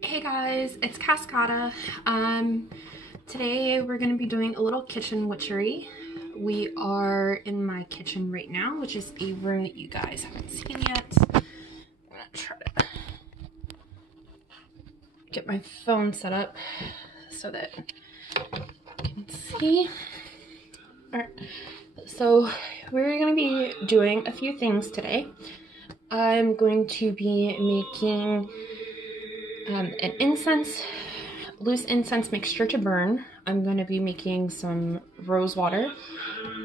Hey guys, it's Cascada. Today we're going to be doing a little kitchen witchery. We are in my kitchen right now, which is a room that you guys haven't seen yet. I'm going to try to get my phone set up so that you can see. Alright, so we're going to be doing a few things today. I'm going to be making an incense, loose incense mixture to burn. I'm going to be making some rose water.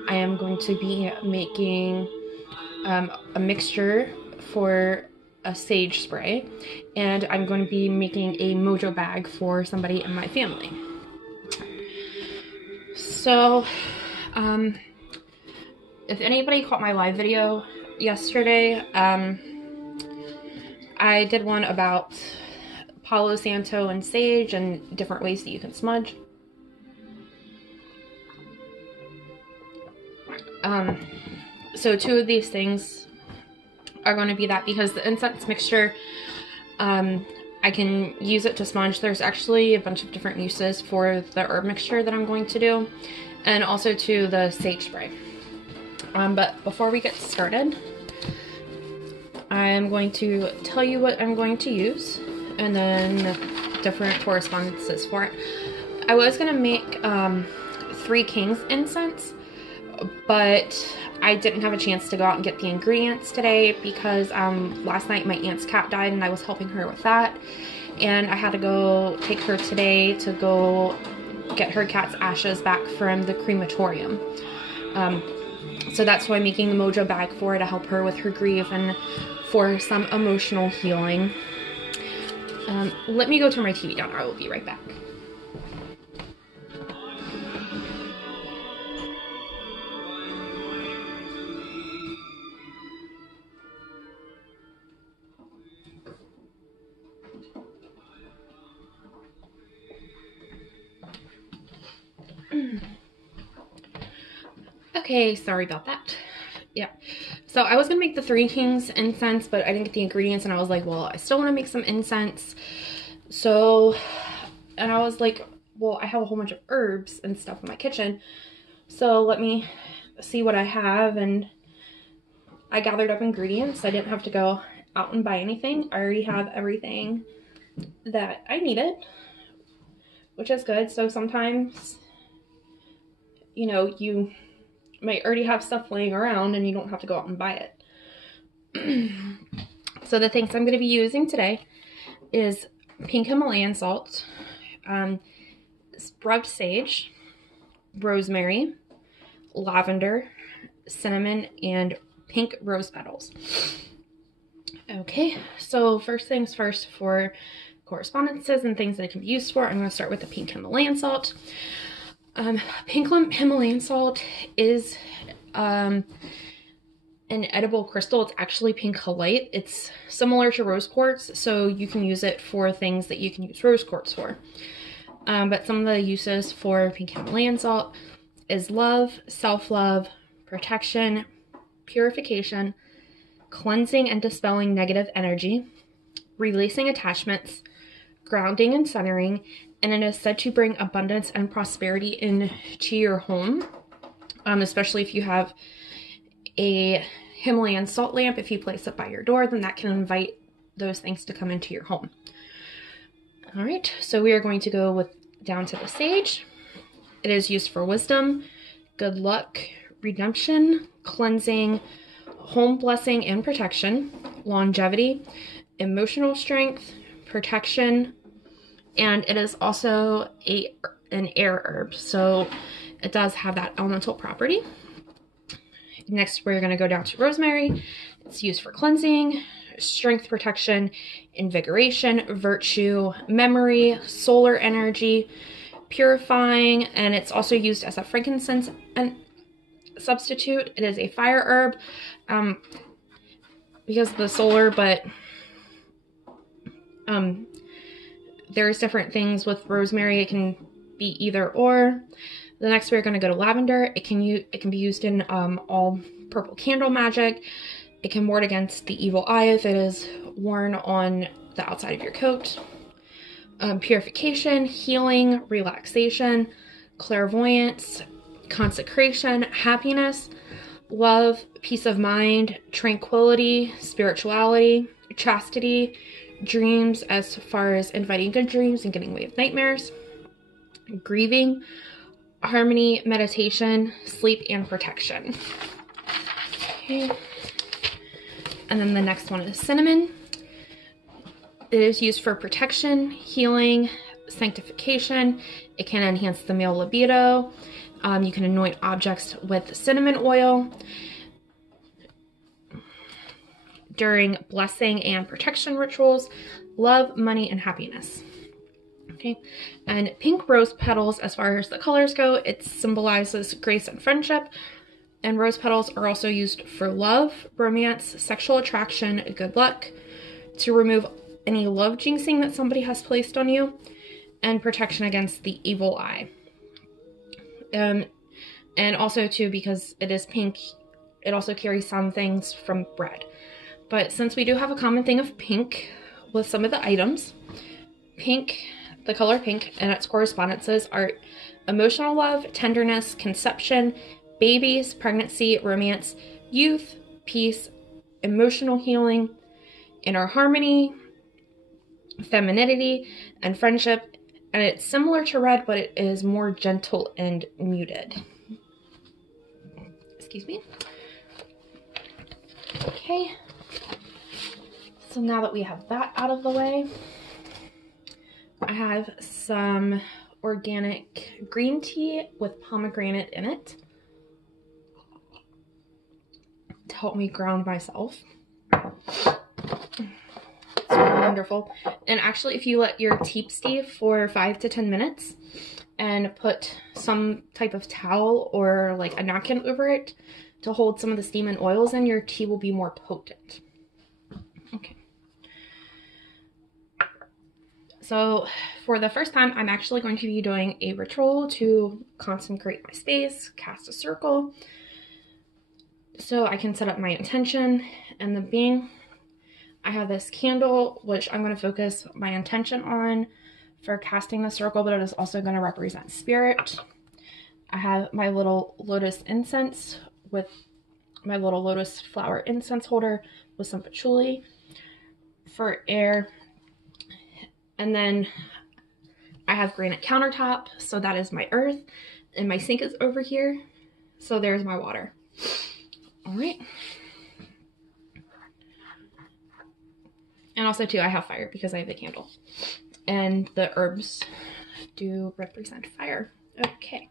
I am going to be making a mixture for a sage spray, and I'm going to be making a Mojo bag for somebody in my family. So, if anybody caught my live video yesterday, I did one about Palo Santo and sage and different ways that you can smudge. So two of these things are going to be that, because the incense mixture, I can use it to smudge. There's actually a bunch of different uses for the herb mixture that I'm going to do, and also to the sage spray. But before we get started, I'm going to tell you what I'm going to use, and then different correspondences for it. I was gonna make Three Kings incense, but I didn't have a chance to go out and get the ingredients today because last night my aunt's cat died and I was helping her with that, and I had to go take her today to go get her cat's ashes back from the crematorium. So that's why I'm making the Mojo bag for her, to help her with her grief and for some emotional healing. Let me go turn my TV down. I will be right back. Okay, sorry about that. Yeah, so I was gonna make the Three Kings incense, but I didn't get the ingredients, and I was like, well, I still want to make some incense. So, and I was like, well, I have a whole bunch of herbs and stuff in my kitchen, so let me see what I have. And I gathered up ingredients. I didn't have to go out and buy anything. I already have everything that I needed, which is good. So sometimes, you know, you might already have stuff laying around and you don't have to go out and buy it. So the things I'm going to be using today is pink Himalayan salt, rubbed sage, rosemary, lavender, cinnamon, and pink rose petals. Okay, so first things first, for correspondences and things that it can be used for, I'm going to start with the pink Himalayan salt. Pink Himalayan salt is an edible crystal. It's actually pink halite. It's similar to rose quartz, so you can use it for things that you can use rose quartz for. But some of the uses for pink Himalayan salt is love, self-love, protection, purification, cleansing and dispelling negative energy, releasing attachments, grounding and centering, and it is said to bring abundance and prosperity into your home, especially if you have a Himalayan salt lamp. If you place it by your door, then that can invite those things to come into your home. All right, so we are going to go down to the sage. It is used for wisdom, good luck, redemption, cleansing, home blessing and protection, longevity, emotional strength, protection, and it is also an air herb, so it does have that elemental property. Next, we're going to go down to rosemary. It's used for cleansing, strength, protection, invigoration, virtue, memory, solar energy, purifying, and it's also used as a frankincense and substitute. It is a fire herb because of the solar, but there's different things with rosemary. It can be either or. The next, we're going to go to lavender. It can be used in all purple candle magic. It can ward against the evil eye if it is worn on the outside of your coat. purification, healing, relaxation, clairvoyance, consecration, happiness, love, peace of mind, tranquility, spirituality, chastity, dreams as far as inviting good dreams and getting away with nightmares, grieving, harmony, meditation, sleep, and protection. Okay. And then the next one is cinnamon. It is used for protection, healing, sanctification. It can enhance the male libido. You can anoint objects with cinnamon oil during blessing and protection rituals, love, money, and happiness. Okay, and pink rose petals, as far as the colors go, it symbolizes grace and friendship. And rose petals are also used for love, romance, sexual attraction, good luck, to remove any love jinxing that somebody has placed on you, and protection against the evil eye. And also too, because it is pink, it also carries some things from red. But since we do have a common thing of pink with some of the items, pink, the color pink and its correspondences are emotional love, tenderness, conception, babies, pregnancy, romance, youth, peace, emotional healing, inner harmony, femininity, and friendship. And it's similar to red, but it is more gentle and muted. Excuse me. Okay. So now that we have that out of the way, I have some organic green tea with pomegranate in it to help me ground myself. It's wonderful. And actually, if you let your tea steep for 5 to 10 minutes and put some type of towel or like a napkin over it to hold some of the steam and oils in, your tea will be more potent. Okay. So for the first time, I'm actually going to be doing a ritual to consecrate my space, cast a circle, so I can set up my intention. And the being, I have this candle, which I'm going to focus my intention on for casting the circle, but it is also going to represent spirit. I have my little lotus incense with my little lotus flower incense holder with some patchouli for air. And then I have granite countertop, so that is my earth. And my sink is over here, so there's my water. All right. And also too, I have fire because I have the candle. And the herbs do represent fire. Okay.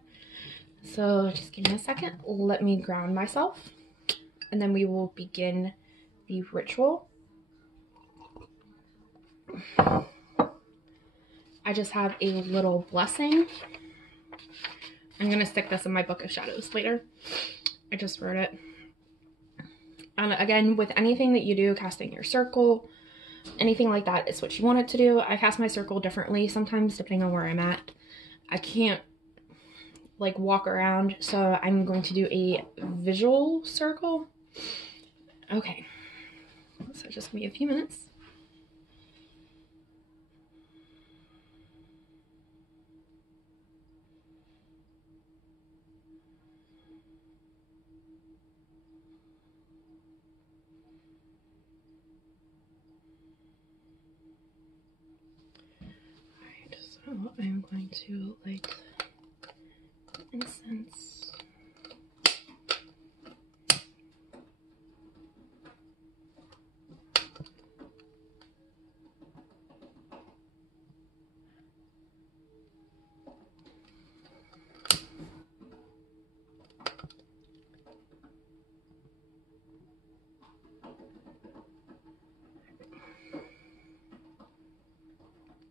So just give me a second. Let me ground myself. And then we will begin the ritual. I just have a little blessing. I'm going to stick this in my book of shadows later. I just wrote it. Again, with anything that you do, casting your circle, anything like that is what you want it to do. I cast my circle differently sometimes depending on where I'm at. I can't like walk around, so I'm going to do a visual circle. Okay. So just give me a few minutes. So I'm going to light incense.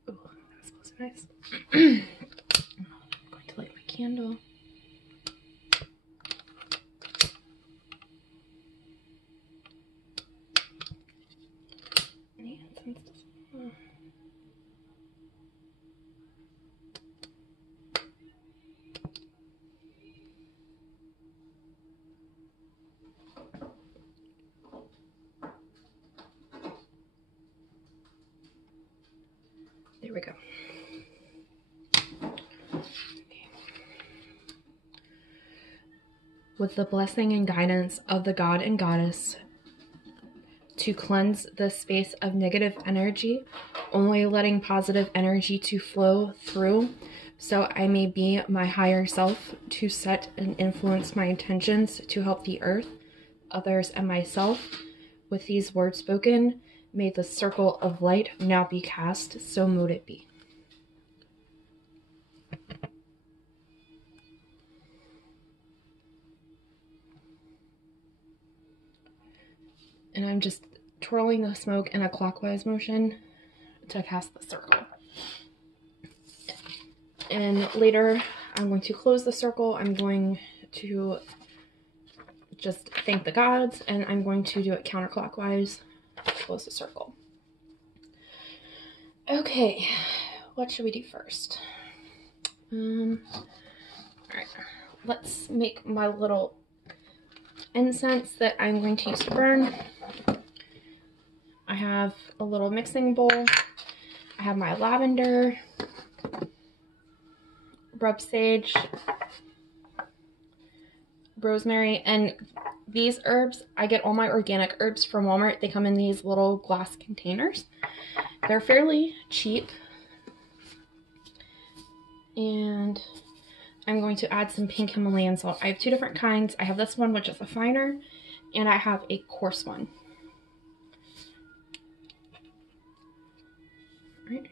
Oh, that smells nice. I'm going to light my candle. The incense doesn't. There Here we go. With the blessing and guidance of the god and goddess, to cleanse the space of negative energy, only letting positive energy to flow through, so I may be my higher self, to set and influence my intentions to help the earth, others, and myself. With these words spoken, may the circle of light now be cast, so mote it be. And I'm just twirling the smoke in a clockwise motion to cast the circle. And later, I'm going to close the circle. I'm going to just thank the gods, and I'm going to do it counterclockwise to close the circle. Okay, what should we do first? Alright, let's make my little incense that I'm going to use to burn. I have a little mixing bowl. I have my lavender, rub sage, rosemary, and these herbs, I get all my organic herbs from Walmart. They come in these little glass containers. They're fairly cheap. And I'm going to add some pink Himalayan salt. I have two different kinds. I have this one, which is a finer, and I have a coarse one. All right.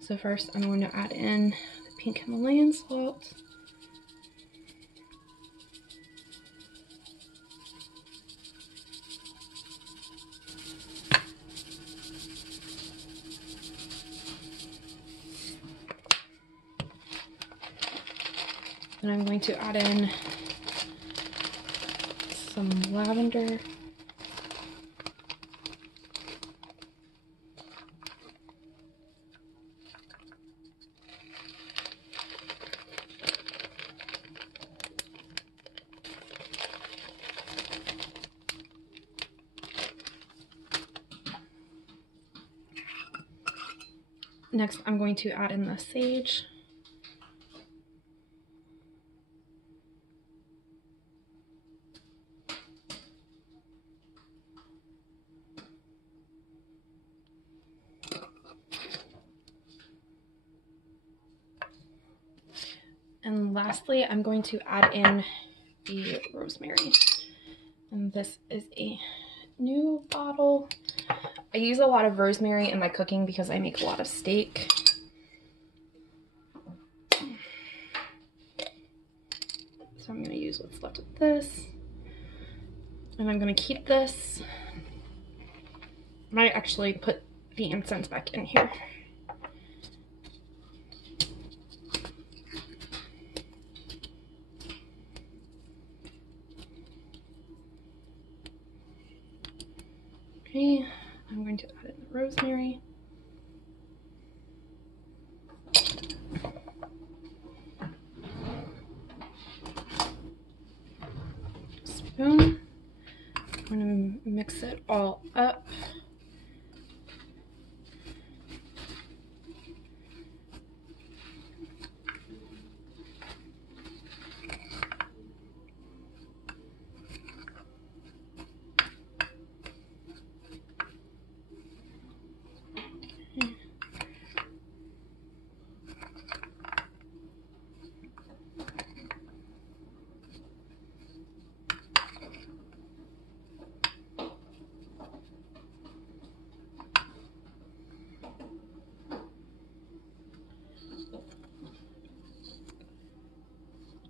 So first I'm going to add in the pink Himalayan salt. And I'm going to add in some lavender. Next, I'm going to add in the sage. And lastly, I'm going to add in the rosemary. And this is a new bottle. I use a lot of rosemary in my cooking because I make a lot of steak. So I'm going to use what's left of this. And I'm going to keep this. I might actually put the incense back in here. Okay, I'm going to add in the rosemary. Spoon. I'm going to mix it all up.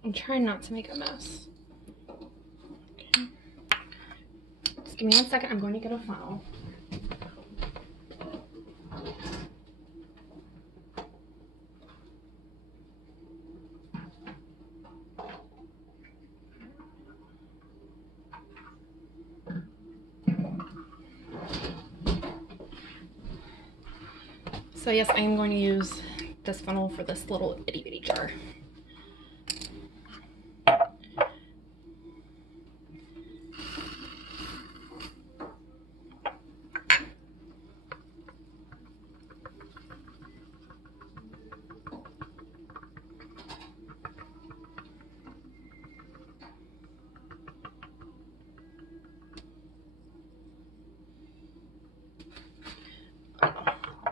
I'm trying not to make a mess. Okay. Just give me 1 second. I'm going to get a funnel. So yes, I am going to use this funnel for this little itty bitty jar.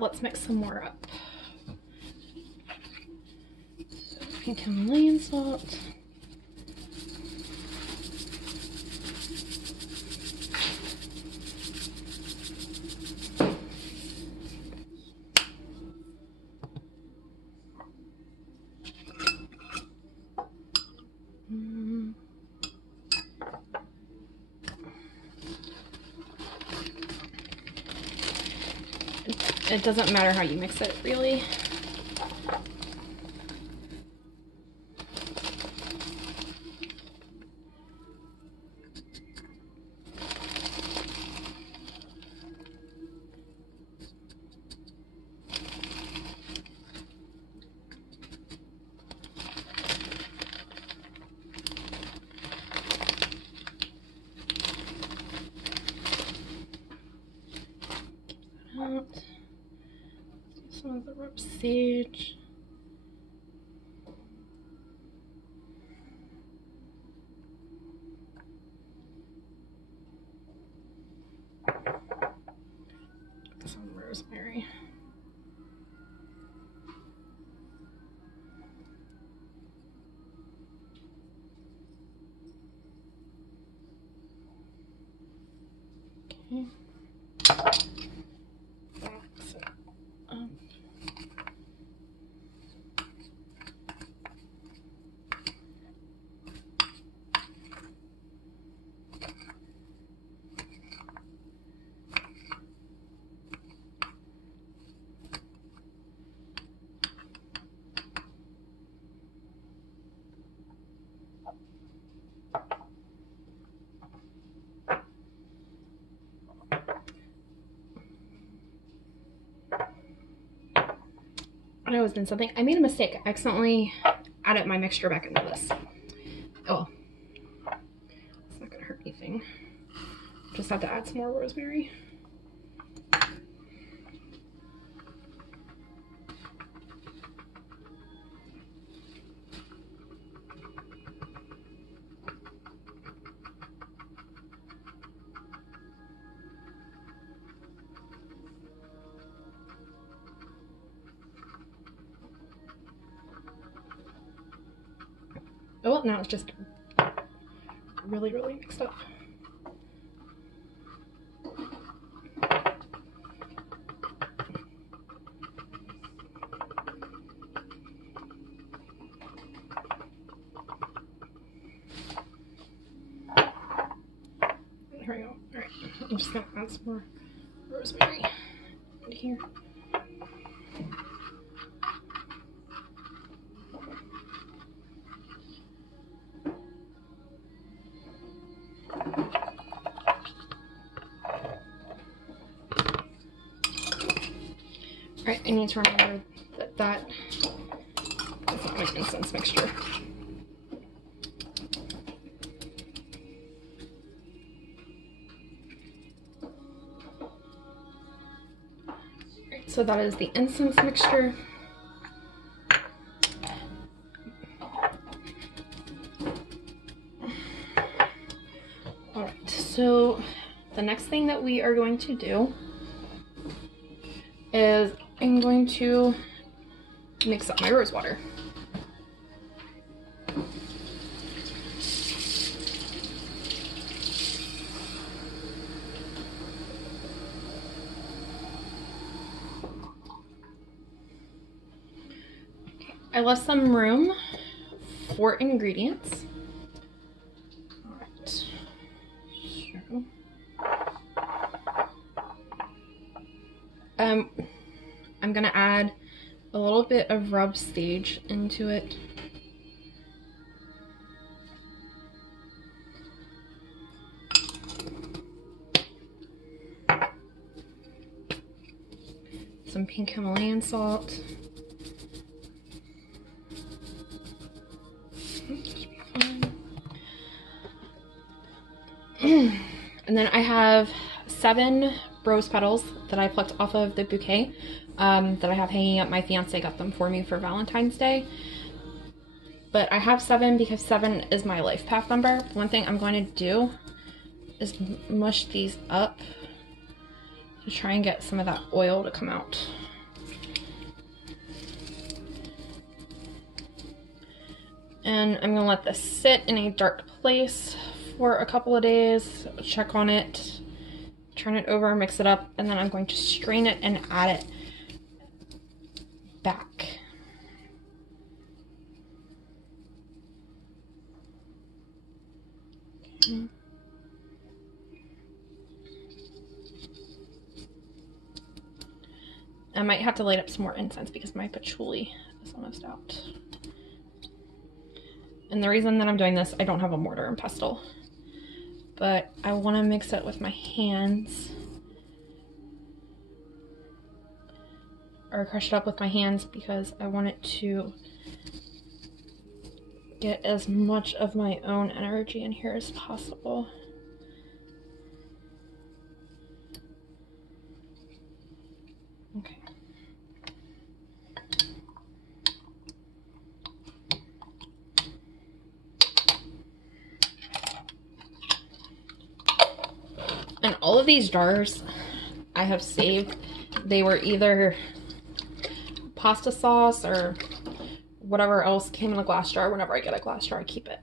let's mix some more up. So pink Himalayan salt. It doesn't matter how you mix it, really. Some of the rub sage. Some rosemary. Okay. I always done something. I made a mistake. I accidentally added my mixture back into this. Oh, it's not gonna hurt anything. Just have to add some more rosemary. Oh, now it's just really, really mixed up. Here we go. All right, I'm just gonna add some more rosemary into here. Right, I need to remember that that is not my incense mixture. Right, so that is the incense mixture. Alright, so the next thing that we are going to do is I'm going to mix up my rose water. Okay, I left some room for ingredients. All right. So, I'm gonna add a little bit of rub sage into it. Some pink Himalayan salt. And then I have 7 rose petals that I plucked off of the bouquet that I have hanging up. My fiance got them for me for Valentine's Day. But I have 7 because 7 is my life path number. One thing I'm going to do is mush these up to try and get some of that oil to come out. And I'm gonna let this sit in a dark place for a couple of days, check on it, turn it over, mix it up, and then I'm going to strain it and add it back. Okay. I might have to light up some more incense because my patchouli is almost out. And the reason that I'm doing this, I don't have a mortar and pestle, but I want to mix it with my hands, or crush it up with my hands, because I want it to get as much of my own energy in here as possible. Okay. And all of these jars I have saved, they were either pasta sauce or whatever else came in a glass jar. Whenever I get a glass jar, I keep it.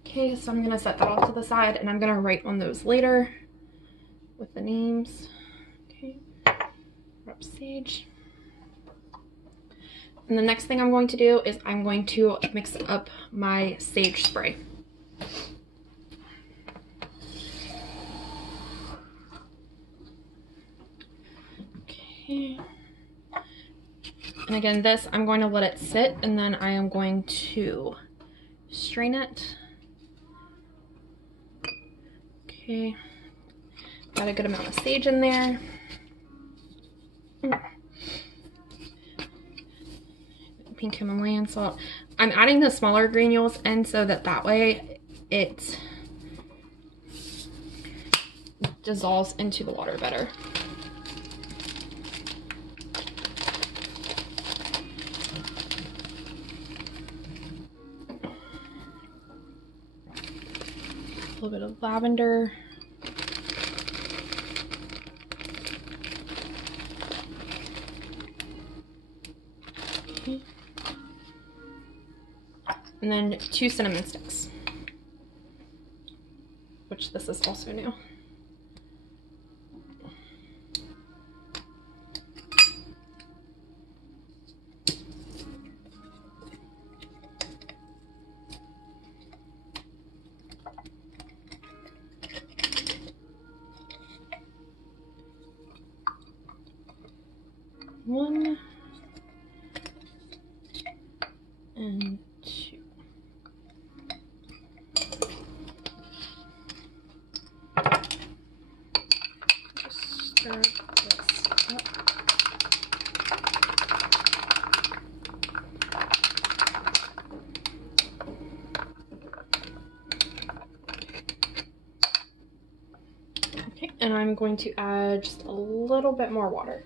Okay, so I'm gonna set that off to the side, and I'm gonna write on those later with the names. Okay, rub sage. And the next thing I'm going to do is I'm going to mix up my sage spray. Okay. And again, this, I'm going to let it sit, and then I am going to strain it. Okay. Got a good amount of sage in there. Pink Himalayan salt. I'm adding the smaller granules in so that way it dissolves into the water better. A little bit of lavender. Okay. And then 2 cinnamon sticks, which this is also new. One and 2. Just stir this up. Okay, and I'm going to add just a little bit more water.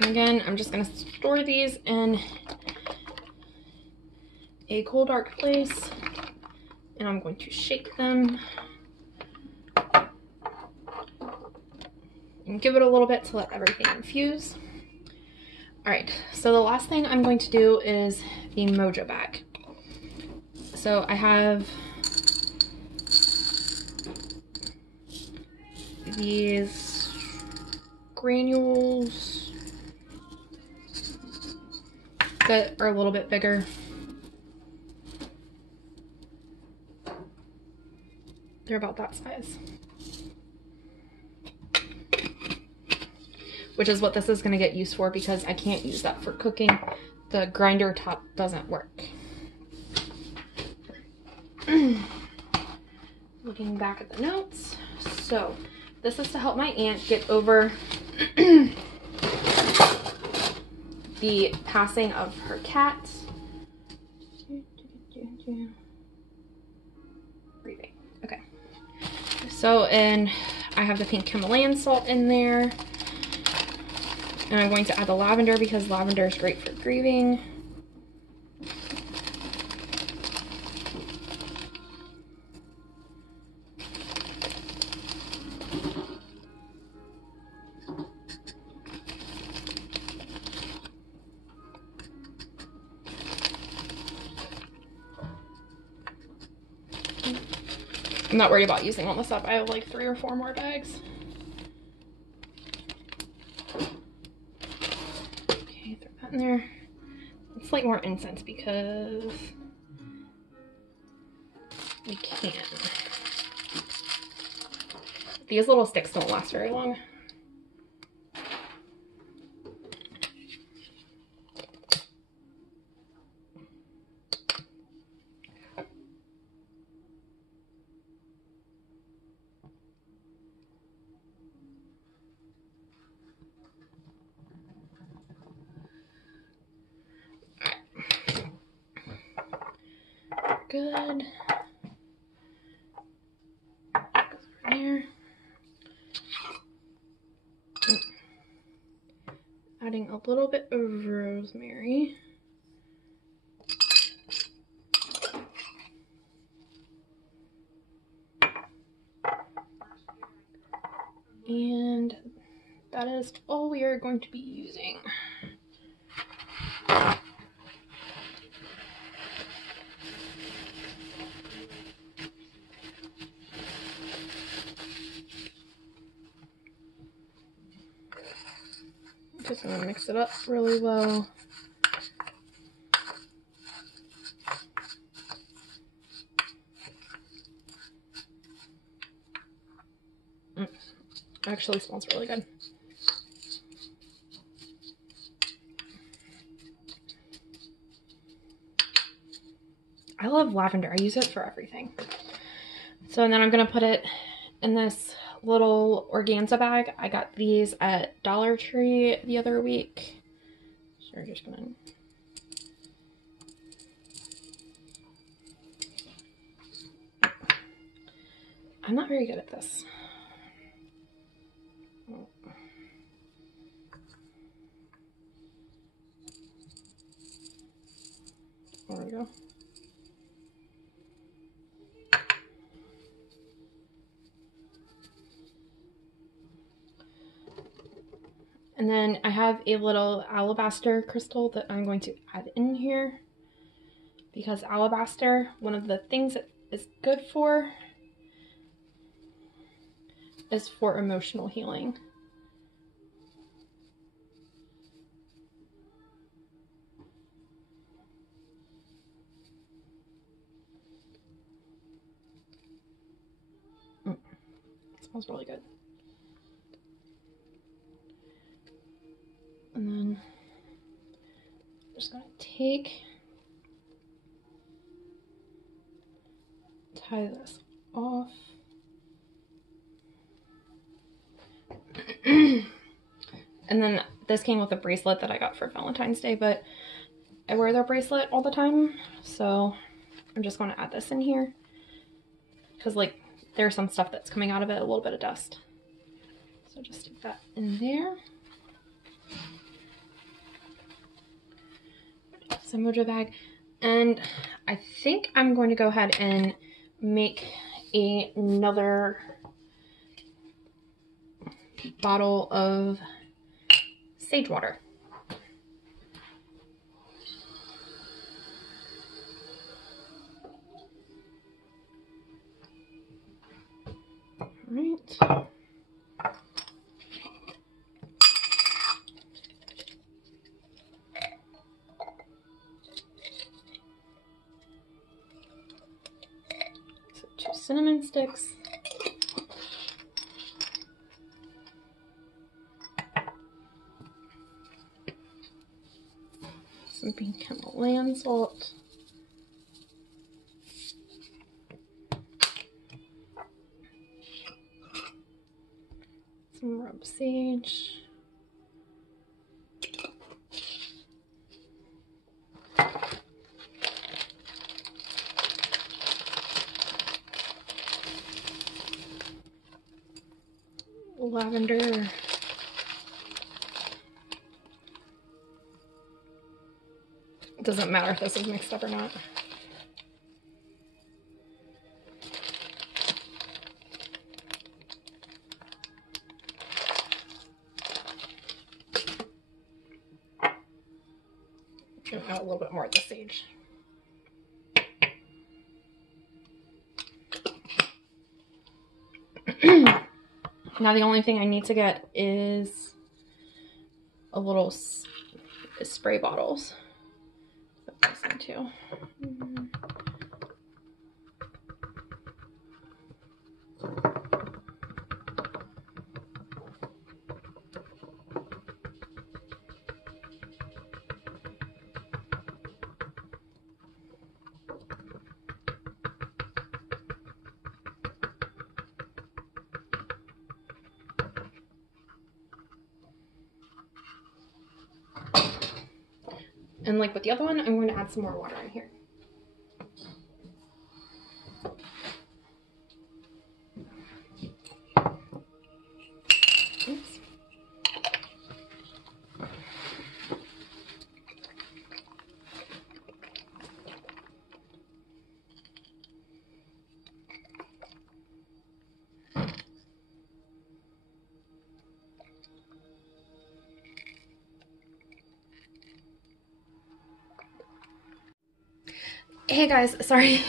And again, I'm just going to store these in a cool, dark place, and I'm going to shake them and give it a little bit to let everything infuse. All right, so the last thing I'm going to do is the Mojo bag. So I have these granules that are a little bit bigger. They're about that size. Which is what this is going to get used for, because I can't use that for cooking. The grinder top doesn't work. Looking back at the notes. So this is to help my aunt get over the passing of her cat. Breathing. Okay. So, and I have the pink Himalayan salt in there. And I'm going to add the lavender because lavender is great for grieving. not worried about using all this up. I have like 3 or 4 more bags. Okay, throw that in there. Let's light more incense because we can. These little sticks don't last very long. Good. Goes over there. Adding a little bit of rosemary. And that is all we are going to be using. Just gonna mix it up really well. Actually smells really good. I love lavender. I use it for everything. So, and then I'm gonna put it in this little organza bag. I got these at Dollar Tree the other week. So we're just gonna... I'm not very good at this. There we go. And then I have a little alabaster crystal that I'm going to add in here, because alabaster, one of the things it is good for is for emotional healing. It smells really good. And then I'm just gonna tie this off. And then this came with a bracelet that I got for Valentine's Day, but I wear the bracelet all the time, so I'm just going to add this in here because like there's some stuff that's coming out of it, a little bit of dust. So just stick that in there. Some Mojo bag, and I think I'm going to go ahead and make another bottle of sage water. All right. So 2 cinnamon sticks. Some pink Himalayan salt. Some rub sage. Lavender. It doesn't matter if this is mixed up or not. I'm gonna add a little bit more of the sage. Now the only thing I need to get is a little spray bottles. Put this in too. And like with the other one, I'm going to add some more water in here. Oops. Hey guys, sorry,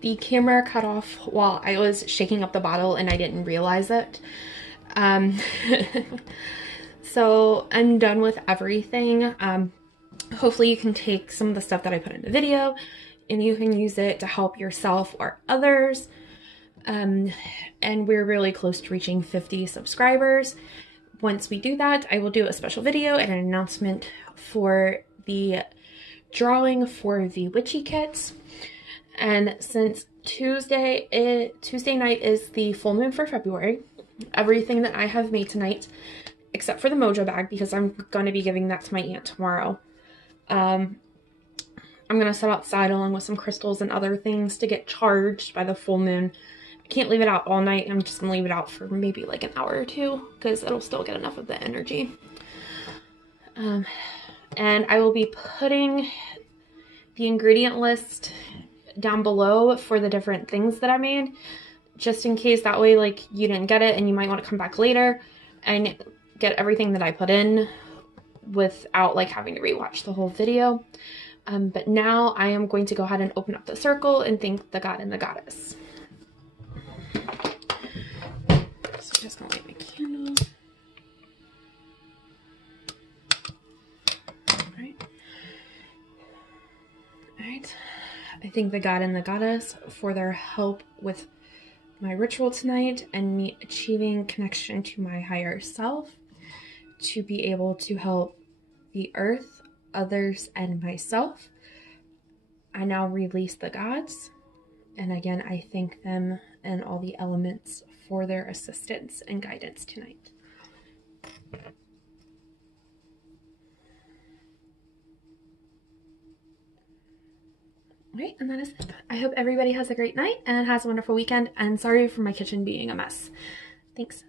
the camera cut off while I was shaking up the bottle and I didn't realize it. So I'm done with everything. Hopefully you can take some of the stuff that I put in the video and you can use it to help yourself or others. And we're really close to reaching 50 subscribers. Once we do that, I will do a special video and an announcement for the drawing for the witchy kits. And since Tuesday night is the full moon for February, everything that I have made tonight, except for the Mojo bag, because I'm going to be giving that to my aunt tomorrow, I'm going to set outside along with some crystals and other things to get charged by the full moon. I can't leave it out all night. I'm just going to leave it out for maybe like an hour or two because it'll still get enough of the energy. And I will be putting the ingredient list down below for the different things that I made, just in case that way like you didn't get it and you might want to come back later and get everything that I put in without like having to rewatch the whole video. But now I am going to go ahead and open up the circle and thank the god and the goddess. So I'm just gonna light my candle. Alright, I thank the god and the goddess for their help with my ritual tonight and me achieving connection to my higher self to be able to help the earth, others, and myself. I now release the gods, and again I thank them and all the elements for their assistance and guidance tonight. Right, and that is it. I hope everybody has a great night and has a wonderful weekend, and sorry for my kitchen being a mess. Thanks.